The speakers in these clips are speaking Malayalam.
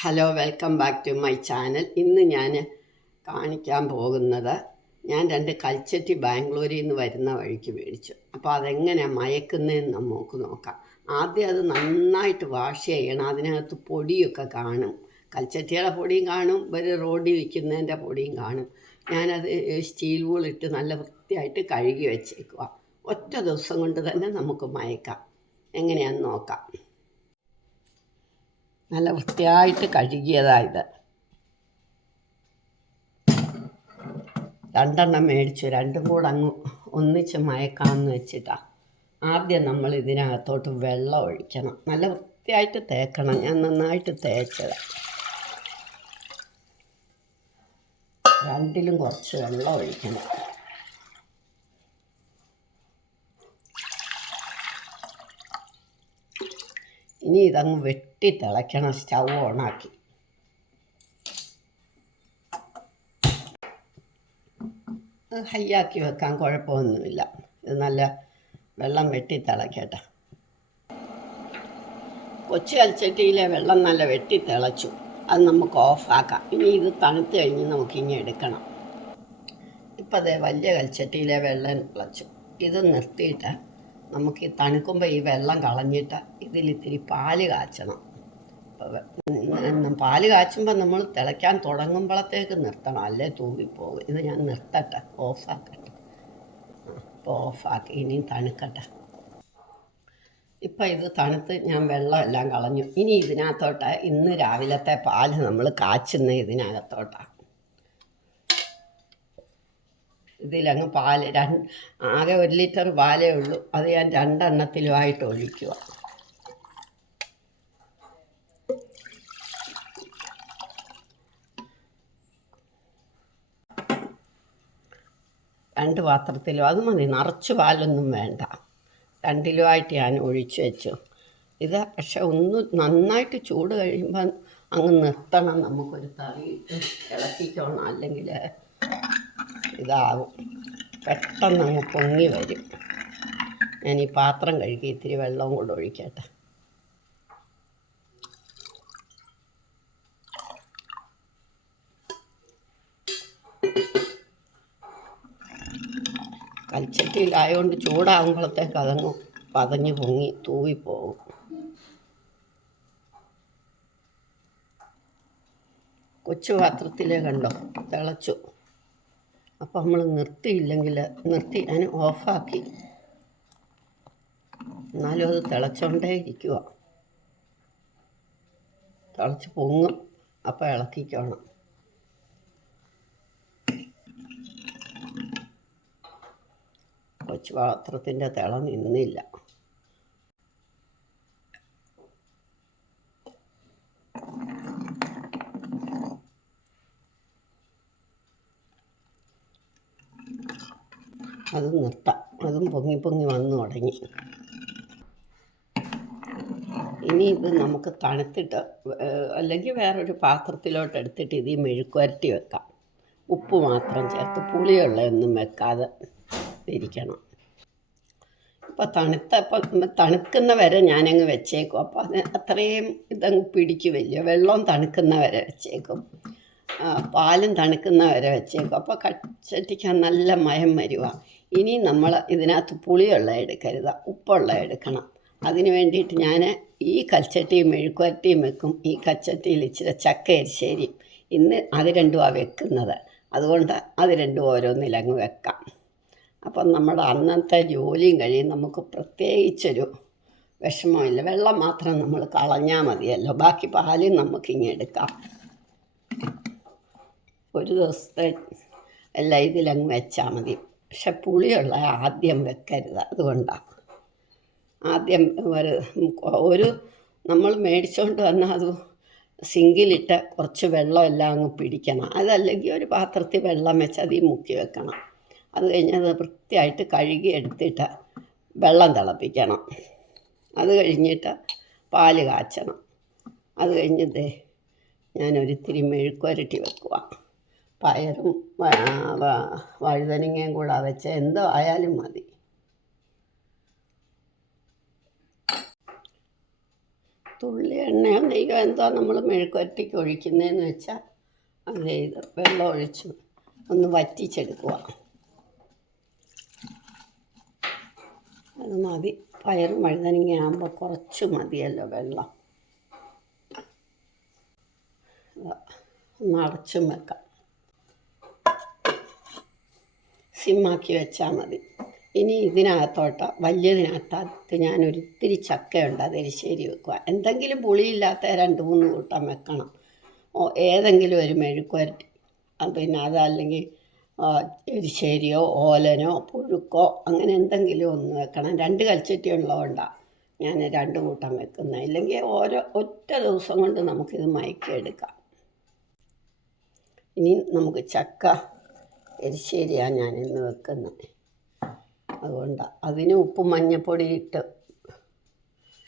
Hello welcome back to my channel ഇന്ന് ഞാൻ കാണിക്കാൻ പോകുന്നത് ഞാൻ രണ്ട് കൽച്ചട്ടി ബാംഗ്ലൂരിൽ നിന്ന് വരുന്ന വഴിക്ക് മേടിച്ചു. അപ്പോൾ അതെങ്ങനെ മയക്കുന്നതെന്ന് നമുക്ക് നോക്കാം. ആദ്യം അത് നന്നായിട്ട് വാഷ് ചെയ്യണം. അതിനകത്ത് പൊടിയൊക്കെ കാണും. കൽച്ചട്ടിയുടെ പൊടിയും കാണും. ഒരു റോഡിൽ വിൽക്കുന്നതിന്റെ പൊടിയും കാണും. ഞാനത് സ്റ്റീൽ വൂളിട്ട് നല്ല വൃത്തിയായിട്ട് കഴുകി വെച്ചേക്കുക ഒറ്റ ദിവസം കൊണ്ട് തന്നെ നമുക്ക് മയക്കാം. എങ്ങനെയാണെന്ന് നോക്കാം. നല്ല വൃത്തിയായിട്ട് കഴുകിയതായത് രണ്ടെണ്ണം മേടിച്ചു രണ്ടും കൂടെ അങ്ങ് ഒന്നിച്ച് മയക്കാമെന്ന് വെച്ചിട്ടാ. ആദ്യം നമ്മൾ ഇതിനകത്തോട്ട് വെള്ളം ഒഴിക്കണം. നല്ല വൃത്തിയായിട്ട് തേക്കണം. ഞാൻ നന്നായിട്ട് തേച്ചത്. രണ്ടിലും കുറച്ച് വെള്ളം ഒഴിക്കണം. ഇനി ഇതങ്ങ് വെട്ടി തിളയ്ക്കണം സ്റ്റൗ ഓണാക്കി. ഹൈയാക്കി വെക്കാൻ കുഴപ്പമൊന്നുമില്ല. ഇത് നല്ല വെള്ളം വെട്ടി തിളയ്ക്കട്ടെ കൊച്ചു കൽച്ചട്ടിയിലെ വെള്ളം നല്ല വെട്ടി തിളച്ചു. അത് നമുക്ക് ഓഫാക്കാം. ഇനി ഇത് തണുത്ത് കഴിഞ്ഞ് നമുക്ക് ഇനി എടുക്കണം. ഇപ്പം അതേ വലിയ കൽച്ചട്ടിയിലെ വെള്ളം തിളച്ചു. ഇത് നിർത്തിയിട്ട് നമുക്ക് ഈ തണുക്കുമ്പോൾ ഈ വെള്ളം കളഞ്ഞിട്ട് ഇതിലിത്തിരി പാൽ കാച്ചണം. പാൽ കാച്ചുമ്പോൾ നമ്മൾ തിളയ്ക്കാൻ തുടങ്ങുമ്പോഴത്തേക്ക് നിർത്തണം. അല്ലേ തൂങ്ങിപ്പോകും ഇത് ഞാൻ നിർത്തട്ടെ. ഓഫാക്കട്ടെ. അപ്പോൾ ഓഫാക്കി. ഇനിയും തണുക്കട്ടെ. ഇപ്പം ഇത് തണുത്ത് ഞാൻ വെള്ളം എല്ലാം കളഞ്ഞു. ഇനി ഇതിനകത്തോട്ടെ ഇന്ന് രാവിലത്തെ പാൽ നമ്മൾ കാച്ചുന്ന ഇതിനകത്തോട്ടാണ് ഇതിലങ്ങ് പാൽ രണ്ട് ആകെ ഒരു ലിറ്റർ പാലേ ഉള്ളൂ. അത് ഞാൻ രണ്ടെണ്ണത്തിലുമായിട്ട് ഒഴിക്കുക. രണ്ട് പാത്രത്തിലും അത് മതി. നിറച്ച് പാലൊന്നും വേണ്ട. രണ്ടിലുമായിട്ട് ഞാൻ ഒഴിച്ചു വെച്ചു. ഇത് പക്ഷെ ഒന്ന് നന്നായിട്ട് ചൂട് കഴിയുമ്പോൾ അങ്ങ് നിർത്തണം. നമുക്കൊരു തറി ഇളക്കിക്കോണം അല്ലെങ്കിൽ ഇതാവും പെട്ടെന്ന് അങ്ങ് പൊങ്ങി വരും. ഞാൻ ഈ പാത്രം കഴുകി ഇത്തിരി വെള്ളവും കൂടെ ഒഴിക്കട്ടെ. കൽച്ചട്ടിയിലായതുകൊണ്ട് ചൂടാകുമ്പോഴത്തേക്ക് അതങ്ങ് പതഞ്ഞ് പൊങ്ങി തൂവിപ്പോകും. കൊച്ചു പാത്രത്തിലേ കണ്ടോ? തിളച്ചു. അപ്പം നമ്മൾ നിർത്തിയില്ലെങ്കിൽ നിർത്തി അതിന് ഓഫാക്കി. എന്നാലും അത് തിളച്ചോണ്ടേ ഇരിക്കുക തിളച്ച് പൊങ്ങും. അപ്പം ഇളക്കിക്കോണം. കൊച്ചു പാത്രത്തിന്റെ തിള നിന്നില്ല. അത് നിർത്താം. അതും പൊങ്ങി പൊങ്ങി വന്നു തുടങ്ങി. ഇനി ഇത് നമുക്ക് തണുത്തിട്ട് അല്ലെങ്കിൽ വേറൊരു പാത്രത്തിലോട്ട് എടുത്തിട്ട് ഇത് മെഴുക്കുവരട്ടി വെക്കാം. ഉപ്പ് മാത്രം ചേർത്ത് പുളിയുള്ളതൊന്നും വെക്കാതെ ഇരിക്കണം. ഇപ്പോൾ തണുത്തപ്പം തണുക്കുന്ന വരെ ഞാനങ്ങ് വെച്ചേക്കും. അപ്പോൾ അത് അത്രയും ഇതങ്ങ് പിടിക്കുമല്ലോ വെള്ളം തണുക്കുന്ന വരെ വെച്ചേക്കും. പാലും തണുക്കുന്ന വരെ വെച്ചേക്കും അപ്പോൾ കച്ചട്ടിക്കാൻ നല്ല മയം വരുക ഇനി നമ്മൾ ഇതിനകത്ത് പുളിയുള്ള എടുക്കരുത്. ഉപ്പുള്ള എടുക്കണം. അതിന് വേണ്ടിയിട്ട് ഞാൻ ഈ കൽച്ചട്ടിയും മെഴുക്കുവരട്ടിയും വെക്കും. ഈ കച്ചട്ടിയിൽ ഇച്ചിരി ചക്ക എരിശ്ശേരിയും ഇന്ന് അത് രണ്ടുമാണ് വെക്കുന്നത്. അതുകൊണ്ട് അത് രണ്ടും ഓരോന്നിലങ്ങ് വെക്കാം. അപ്പം നമ്മുടെ അന്നത്തെ ജോലിയും കഴിയും. നമുക്ക് പ്രത്യേകിച്ചൊരു വിഷമമില്ല വെള്ളം മാത്രം നമ്മൾ കളഞ്ഞാൽ മതിയല്ലോ. ബാക്കി പാലും നമുക്കിങ്ങ് എടുക്കാം. ഒരു ദിവസത്തെ എല്ലാം ഇതിലങ്ങ് വെച്ചാൽ മതി. പക്ഷെ പുളിയുള്ള ആദ്യം വെക്കരുത് അതുകൊണ്ടാണ്. ആദ്യം ഒരു ഒരു നമ്മൾ മേടിച്ചുകൊണ്ട് വന്നാൽ അത് സിങ്കിലിട്ട് കുറച്ച് വെള്ളം എല്ലാം അങ്ങ് പിടിക്കണം. അതല്ലെങ്കിൽ ഒരു പാത്രത്തിൽ വെള്ളം വെച്ച് അതിൽ മുക്കി വെക്കണം. അത് കഴിഞ്ഞ് അത് വൃത്തിയായിട്ട് കഴുകി എടുത്തിട്ട് വെള്ളം തിളപ്പിക്കണം. അത് കഴിഞ്ഞിട്ട് പാൽ കാച്ചണം. അത് കഴിഞ്ഞിട്ട് ഞാനൊരിത്തിരി മെഴുക്കുരട്ടി വെക്കുക പയറും വഴുതനങ്ങയും കൂടെ വെച്ച് എന്തോ ആയാലും മതി. തുള്ളി എണ്ണയോ നെയ്യോ എന്തോ നമ്മൾ മെഴുക്കുവരട്ടിക്ക് ഒഴിക്കുന്നതെന്ന് വെച്ചാൽ അത് ചെയ്ത് വെള്ളം ഒഴിച്ച് ഒന്ന് വറ്റിച്ചെടുക്കുക. അത് മതി. പയറും വഴുതനങ്ങ ആകുമ്പോൾ കുറച്ച് മതിയല്ലോ വെള്ളം. അടച്ചും വെക്കാം. സിമ്മാക്കി വെച്ചാൽ മതി. ഇനി ഇതിനകത്തോട്ട് വലിയതിനകത്ത് ഞാൻ ഒരിത്തിരി ചക്കയുണ്ട് അത് എരിശ്ശേരി വെക്കുക. എന്തെങ്കിലും പുളിയില്ലാത്ത രണ്ട് മൂന്ന് കൂട്ടം വെക്കണം. ഓ ഏതെങ്കിലും ഒരു മെഴുക്കുവരട്ടി. പിന്നെ അതല്ലെങ്കിൽ എരിശ്ശേരിയോ ഓലനോ പുഴുക്കോ അങ്ങനെ എന്തെങ്കിലും ഒന്ന് വെക്കണം. രണ്ട് കൽച്ചട്ടി ഉള്ളതുകൊണ്ടാണ് ഞാൻ രണ്ട് കൂട്ടം വെക്കുന്നത്. ഇല്ലെങ്കിൽ ഓരോ ഒറ്റ ദിവസം കൊണ്ട് നമുക്കിത് മയക്കിയെടുക്കാം. ഇനി നമുക്ക് ചക്ക എരിശ്ശേരിയാണ് ഞാൻ ഇന്ന് വെക്കുന്നത് അതുകൊണ്ട്. അതിന് ഉപ്പും മഞ്ഞപ്പൊടി ഇട്ട്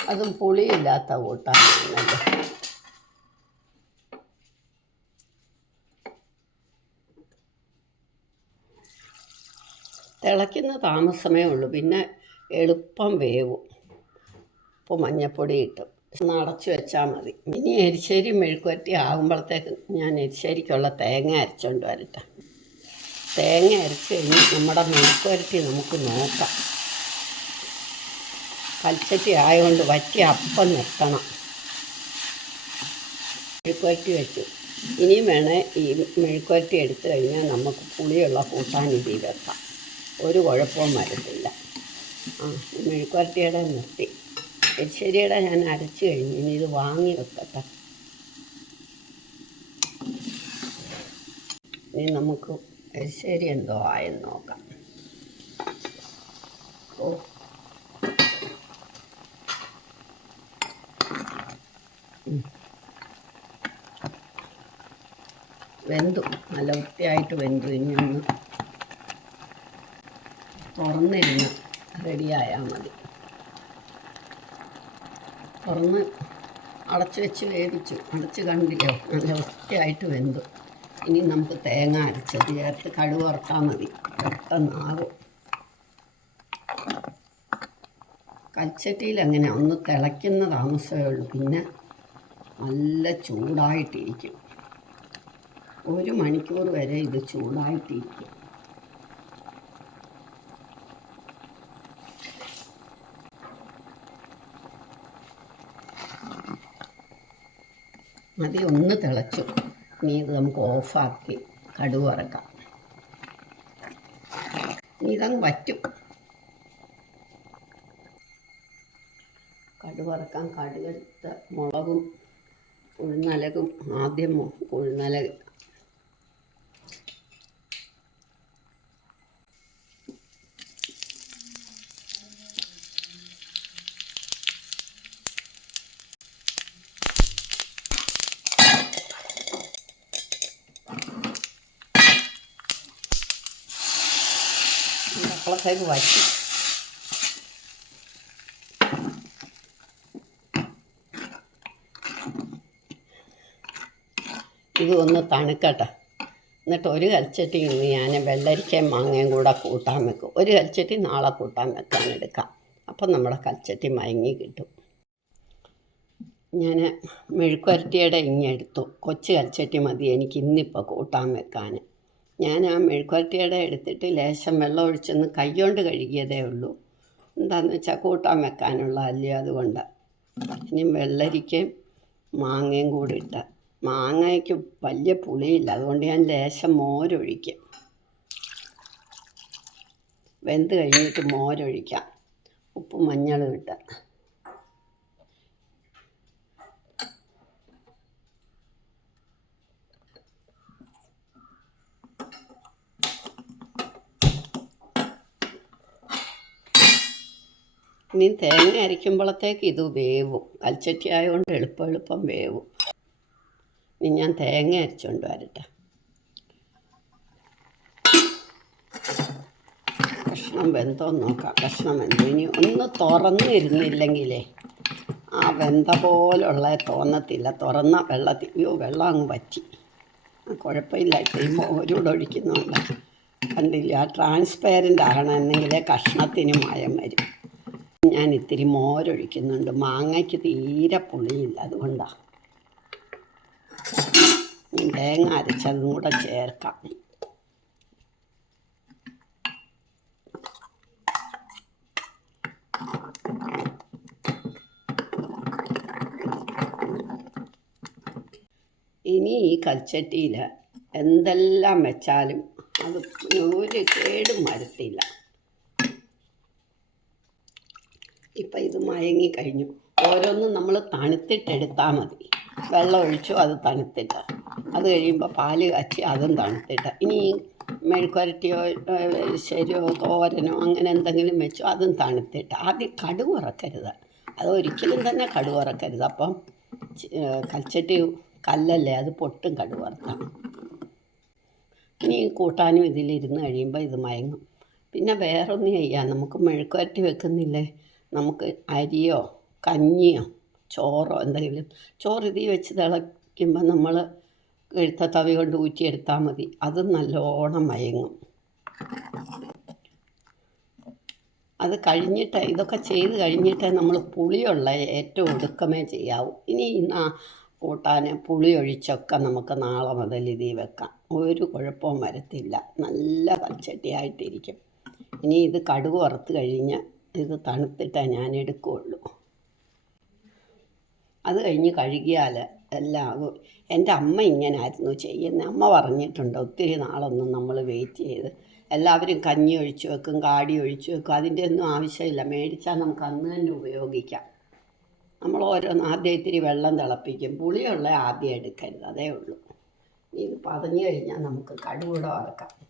അതും പുളിയില്ലാത്ത കൂട്ടാണ് തിളയ്ക്കുന്ന താമസമേ ഉള്ളൂ. പിന്നെ എളുപ്പം വേവും. ഉപ്പ് മഞ്ഞപ്പൊടി ഇട്ട് ഒന്ന് വെച്ചാൽ മതി. ഇനി എരിശ്ശേരി മെഴുക്കുവരട്ടി ആകുമ്പോഴത്തേക്ക് ഞാൻ എരിശ്ശേരിക്കുള്ള തേങ്ങ അരച്ചുകൊണ്ട് വരട്ടെ. തേങ്ങ അരച്ച് കഴിഞ്ഞ് നമ്മുടെ മെഴുക്കുവരട്ടി നമുക്ക് നോക്കാം. കൽച്ചട്ടി ആയതുകൊണ്ട് വറ്റി അപ്പം നിർത്തണം. മെഴുക്കുവരട്ടി വെച്ചു. ഇനിയും വേണേ ഈ മെഴുക്കുവരട്ടി എടുത്തു കഴിഞ്ഞാൽ നമുക്ക് പുളിയുള്ള കൂട്ടാൻ ഇതിൽ വെക്കാം. ഒരു കുഴപ്പവും വരത്തില്ല. ആ മെഴുക്കുവരട്ടിയുടെ നിർത്തി. എരിശ്ശേരിയുടെ ഞാൻ അരച്ച് കഴിഞ്ഞു ഇനി ഇത് വാങ്ങി വെക്കട്ടെ. ഇനി നമുക്ക് എരിശ്ശേരി എന്തോ ആയെന്ന് നോക്കാം. ഓ. വെന്തു. നല്ല വൃത്തിയായിട്ട് വെന്തു. ഇനി ഒന്ന് തുറന്നിരുന്ന് റെഡിയായാൽ മതി. തുറന്ന് അടച്ചു വെച്ച് വേവിച്ചു. അടച്ച് കണ്ടില്ലോ? നല്ല വൃത്തിയായിട്ട് വെന്തു. ഇനി നമുക്ക് തേങ്ങ അരച്ചത്. ചേർത്ത് കടുക് വറുത്താൽ മതി. പെട്ടെന്നാകും കൽച്ചട്ടിയിൽ അങ്ങനെ ഒന്ന് തിളയ്ക്കുന്ന താമസമേ ഉള്ളൂ. പിന്നെ നല്ല ചൂടായിട്ടിരിക്കും. ഒരു മണിക്കൂർ വരെ ഇത് ചൂടായിട്ടിരിക്കും. മതി ഒന്ന് തിളച്ചു. ഇനി ഇത് നമുക്ക് ഓഫാക്കി കടുക് വറക്കാം. ഇതങ്ങ് വറ്റും. കടുക് വറക്കാൻ കടുകെടുത്ത മുളകും ഉഴുന്നലകും ആദ്യം ഉഴുന്നലക വറ്റി. ഇത് ഒന്ന് തണുക്കട്ടെ. എന്നിട്ട് ഒരു കൽച്ചട്ടി ഇന്ന് ഞാൻ വെള്ളരിക്കയും മാങ്ങയും കൂടെ കൂട്ടാൻ വെക്കും. ഒരു കൽച്ചട്ടി നാളെ കൂട്ടാൻ വെക്കാൻ എടുക്കാം. അപ്പം നമ്മുടെ കൽച്ചട്ടി മയങ്ങി കിട്ടും. ഞാൻ മെഴുക്കുവരട്ടിയുടെ ഇങ്ങെടുത്തു കൊച്ചു കൽച്ചട്ടി മതി എനിക്ക് ഇന്നിപ്പോൾ കൂട്ടാൻ വെക്കാൻ. ഞാൻ ആ മെഴുക്കുവരട്ടിയുടെ എടുത്തിട്ട് ലേശം വെള്ളം ഒഴിച്ചൊന്ന് കൈകൊണ്ട് കഴുകിയതേ ഉള്ളൂ. എന്താണെന്ന് വെച്ചാൽ കൂട്ടാൻ വെക്കാനുള്ള അല്ലയോ അതുകൊണ്ട്. ഇനി വെള്ളരിക്കയും മാങ്ങയും കൂടി ഇട്ട്. മാങ്ങയ്ക്ക് വലിയ പുളിയില്ല അതുകൊണ്ട് ഞാൻ ലേശം മോരൊഴിക്കും. വെന്ത് കഴിഞ്ഞിട്ട് മോരൊഴിക്കാം. ഉപ്പും മഞ്ഞളും ഇട്ട്. ഇനി തേങ്ങ അരയ്ക്കുമ്പോഴത്തേക്ക് ഇത് വേവും. കൽച്ചട്ടി ആയതുകൊണ്ട് എളുപ്പം എളുപ്പം വേവും. ഇനി ഞാൻ തേങ്ങ അരച്ചുകൊണ്ട് വരട്ടെ. കഷ്ണം വെന്തോ നോക്കാം. കഷ്ണം വെന്തു. ഇനി ഒന്ന് തുറന്നിരുന്നില്ലെങ്കിലേ ആ വെന്ത പോലുള്ള തോന്നത്തില്ല. തുറന്ന വെള്ളത്തിൽ അയ്യോ വെള്ളം അങ്ങ് പറ്റി കുഴപ്പമില്ല. ഇത്രയും മോരൂടെ ഒഴിക്കുന്നുണ്ട്. കണ്ടില്ല? ട്രാൻസ്പെയറന്റ് ആകണമെന്നെങ്കിലേ കഷ്ണത്തിന് മായം വരും. ഞാൻ ഇത്തിരി മോരൊഴിക്കുന്നുണ്ട്. മാങ്ങയ്ക്ക് തീരെ പുളിയില്ല അതുകൊണ്ടാണ് തേങ്ങ അരച്ചതും കൂടെ ചേർക്കാം. ഇനി ഈ കൽച്ചട്ടിയിൽ എന്തെല്ലാം വെച്ചാലും അത് ഒരു കേടും വരത്തില്ല. ഇപ്പം മയങ്ങി കഴിഞ്ഞു ഓരോന്നും നമ്മൾ തണുത്തിട്ടെടുത്താൽ മതി. വെള്ളം ഒഴിച്ചു അത് തണുത്തിട്ട്. അത് കഴിയുമ്പോൾ പാൽ കാച്ചി അതും തണുത്തിട്ട്. ഇനി മെഴുക്കുരട്ടിയോ ശരിയോ തോരനോ അങ്ങനെ എന്തെങ്കിലും വെച്ചോ അതും തണുത്തിട്ട്. ആദ്യം കടുക് അത് ഒരിക്കലും തന്നെ കടുക് അപ്പം കച്ചട്ടി കല്ലല്ലേ അത് പൊട്ടും കടുക് ഇനി കൂട്ടാനും ഇതിലിരുന്ന് കഴിയുമ്പോൾ ഇത് മയങ്ങും. പിന്നെ വേറൊന്നും ചെയ്യാം. നമുക്ക് മെഴുക്കുരട്ടി വെക്കുന്നില്ലേ? നമുക്ക് അരിയോ കഞ്ഞിയോ ചോറോ എന്തെങ്കിലും ചോറ് ഇതി വെച്ച് തിളയ്ക്കുമ്പോൾ നമ്മൾ എടുത്ത തവി കൊണ്ട് ഊറ്റിയെടുത്താൽ മതി. അത് നല്ലോണം മയങ്ങും. അത് കഴിഞ്ഞിട്ട് ഇതൊക്കെ ചെയ്ത് കഴിഞ്ഞിട്ട് നമ്മൾ പുളിയുള്ള ഏറ്റവും ഒടുക്കമേ ചെയ്യാവൂ. ഇനി ആ കൂട്ടാൻ പുളി ഒഴിച്ചൊക്കെ നമുക്ക് നാളെ മുതൽ ഇതി വെക്കാം. ഒരു കുഴപ്പവും വരത്തില്ല. നല്ല പച്ചട്ടിയായിട്ടിരിക്കും. ഇനി ഇത് കടുക് വറുത്ത് കഴിഞ്ഞ് ഇത് തണുത്തിട്ടേ ഞാൻ എടുക്കുകയുള്ളൂ അത് കഴിഞ്ഞ് കഴുകിയാൽ എല്ലാം എന്റെ അമ്മ ഇങ്ങനായിരുന്നു ചെയ്യുന്നത്. അമ്മ പറഞ്ഞിട്ടുണ്ട് ഒത്തിരി നാളൊന്നും നമ്മൾ വെയിറ്റ് ചെയ്ത്. എല്ലാവരും കഞ്ഞി ഒഴിച്ചു വെക്കും കാടി ഒഴിച്ചു വെക്കും. അതിന്റെ ഒന്നും ആവശ്യമില്ല. മേടിച്ചാൽ നമുക്ക് അന്ന് തന്നെ ഉപയോഗിക്കാം. നമ്മൾ ഓരോന്ന് ആദ്യം ഇത്തിരി വെള്ളം തിളപ്പിക്കും. പുളിയുള്ള ആദ്യം എടുക്കരുത്. അതേ ഉള്ളൂ. ഇത് പതഞ്ഞു കഴിഞ്ഞാൽ നമുക്ക് കടുകൂടെ വറക്കാം.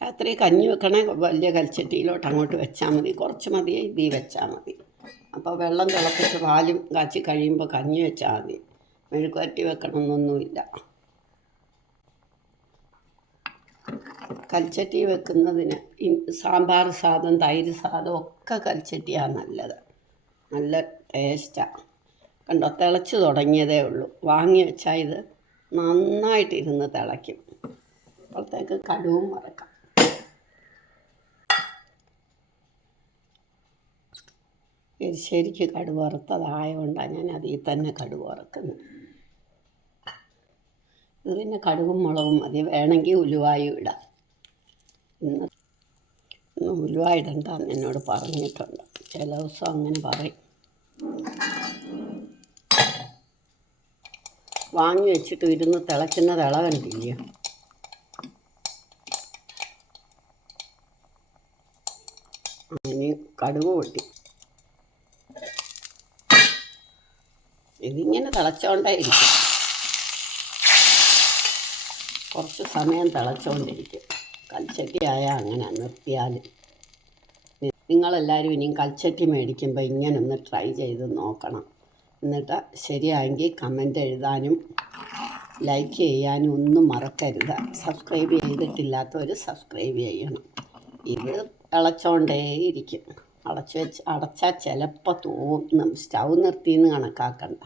രാത്രി കഞ്ഞി വെക്കണേ വലിയ കൽച്ചട്ടിയിലോട്ട് അങ്ങോട്ട് വെച്ചാൽ മതി. കുറച്ച് മതി ഇതി വെച്ചാൽ മതി. അപ്പോൾ വെള്ളം തിളപ്പിച്ച് പാലും കാച്ചി കഴിയുമ്പോൾ കഞ്ഞി വെച്ചാൽ മതി. മെഴുക്കുവരട്ടി വെക്കണമെന്നൊന്നുമില്ല കൽച്ചട്ടി വെക്കുന്നതിന് സാമ്പാർ സാദം തൈര് സാദം ഒക്കെ കൽച്ചട്ടിയാണ് നല്ലത്. നല്ല ടേസ്റ്റാണ് കണ്ടോ തിളച്ച് തുടങ്ങിയതേ ഉള്ളൂ. വാങ്ങി വെച്ചാൽ ഇത് നന്നായിട്ടിരുന്ന് തിളയ്ക്കും. അപ്പോഴത്തേക്ക് കടുവും വറക്കാം. എരിശ്ശേരിക്ക് കടുക് വറുത്തതായതുകൊണ്ടാണ് ഞാൻ അതിൽ തന്നെ കടുക് വറക്കുന്നത്. ഇത് പിന്നെ കടുകും മുളകും മതി. വേണമെങ്കിൽ ഉലുവായും ഇടാം. ഇന്ന് ഉലുവായിടണ്ടെന്ന് എന്നോട് പറഞ്ഞിട്ടുണ്ട്. ചില ദിവസം അങ്ങനെ പറയും. വാങ്ങി വെച്ചിട്ട് ഇരുന്ന് തിളയ്ക്കുന്ന തിള കണ്ടില്ലയോ അങ്ങനെ കടുക് പൊട്ടി. ഇതിങ്ങനെ തിളച്ചോണ്ടേയിരിക്കും കുറച്ച് സമയം തിളച്ചുകൊണ്ടിരിക്കും കൽച്ചട്ടി ആയാൽ അങ്ങനെ നിർത്തിയാൽ നിങ്ങളെല്ലാവരും ഇനിയും കൽച്ചട്ടി മേടിക്കുമ്പോൾ ഇങ്ങനെ ഒന്ന് ട്രൈ ചെയ്ത് നോക്കണം. എന്നിട്ട് ശരിയായെങ്കിൽ കമന്റ് എഴുതാനും ലൈക്ക് ചെയ്യാനും ഒന്നും മറക്കരുത്. സബ്സ്ക്രൈബ് ചെയ്തിട്ടില്ലാത്തവർ സബ്സ്ക്രൈബ് ചെയ്യണം. ഇത് തിളച്ചോണ്ടേയിരിക്കും അടച്ചു വെച്ച് അടച്ചാൽ ചിലപ്പോൾ തോന്നും സ്റ്റൗ നിർത്തിയെന്ന് കണക്കാക്കണ്ട.